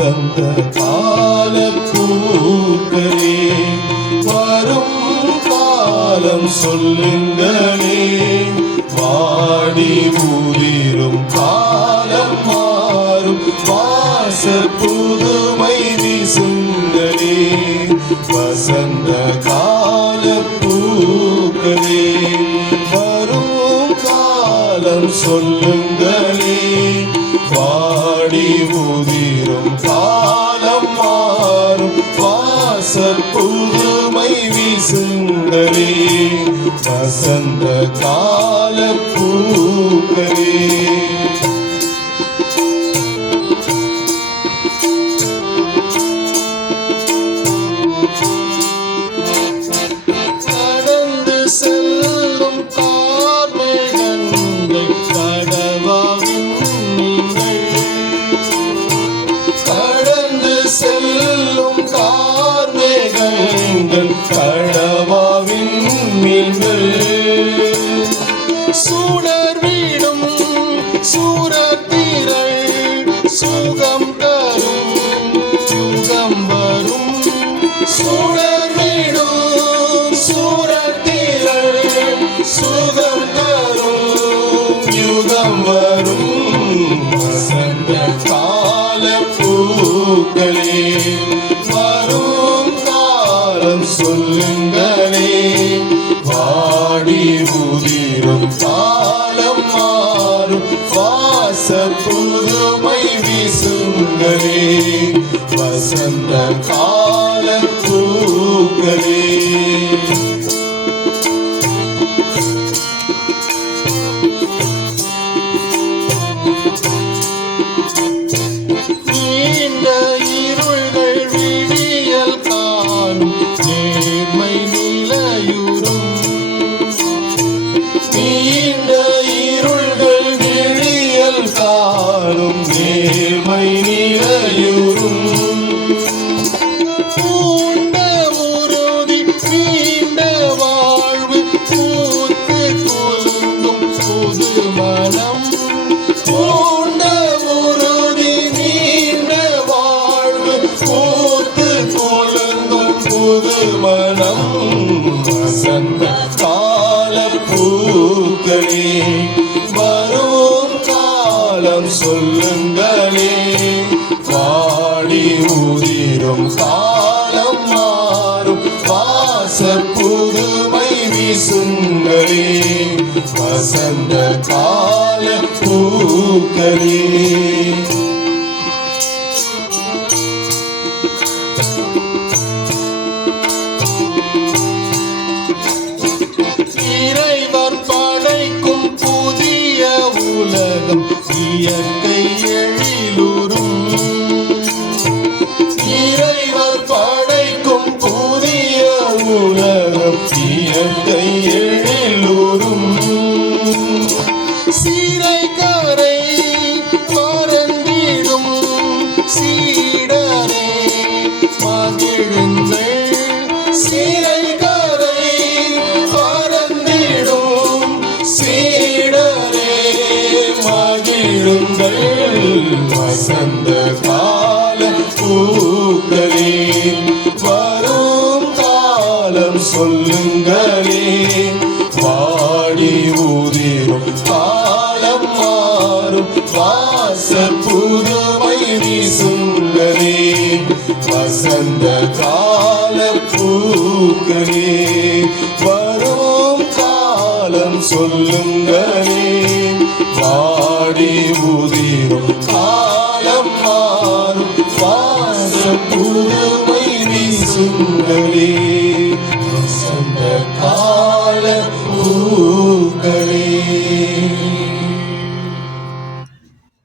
வசந்த கால பூக்களே வரும் காலம் சொல்லுங்களே, வாடி உதிரும் காலம் மாறும் வாச புதுமை வீசுங்களே, வசந்த கால பூக்களே வரும் காலம் சொல்லுங்களே, வாடி உதிரும் காலம் மாறும் வாச புதுமை வீசுங்களே, வசந்த கால பூக்களே. கடந்து செல்லும் கார்மேகங்கள் கடவாவின் நீங்கள், கடந்து செல்லும் கார்மேகங்கள் கடவாவின் நீங்கள், சூடர் வீடும் சூரத்திரள் சுகம் தரும் யுகம் வரும், சூடர் வீடும் சூரத்திரள் சுகம் தரும் யுகம் வரும், வசந்த கால பூக்களே வரும் காலம் சொல்லுங்களே, வாடி உதிரும் காலம் மாறும் வாச புதுமை வீசுங்களே, வசந்த கால பூக்களே. நீண்ட இருள்கள் விடியல் காணும் நேர்மை நிலையுறும், நீண்ட இருள்கள் விடியல் காணும் நேர்மை நிலையுறும், பூண்ட உறுதி நீண்ட வாழ்வு பூத்து குலுங்கும் புது மனம், பூண்ட உறுதி நீண்ட வாழ்வு பூத்து குலுங்கும் புது மனம், வசந்த கால பூக்களே வரும் காலம் சொல்லுங்களே, வாடி உதிரும் காலம் மாறும் வாச புதுமை வீசுங்களே, வசந்த கால பூக்களே. இறைவர் படைக்கும் புதிய உலகம் இயற்கை எழிலுறும், இறைவர் படைக்கும் புதிய உலகம் இயற்கை எழிலுறும், சீரை கரை பறந்திடும் சீடரே மகிழுங்கள், சீரை கரை பறந்திடும் சீடரே மகிழுங்கள், வசந்த கால பூக்களே வரும் காலம் சொல்லுங்களே, வாடி உதிரும் காலம் மாறும் வாச புதுமை வீசுங்களே, வசந்த கால பூக்களே வரும் காலம் சொல்லுங்களே, வாடி உதிரும் காலம் மாறும் வாச புதுமை வீசுங்களே, வசந்த கால பூக்களே.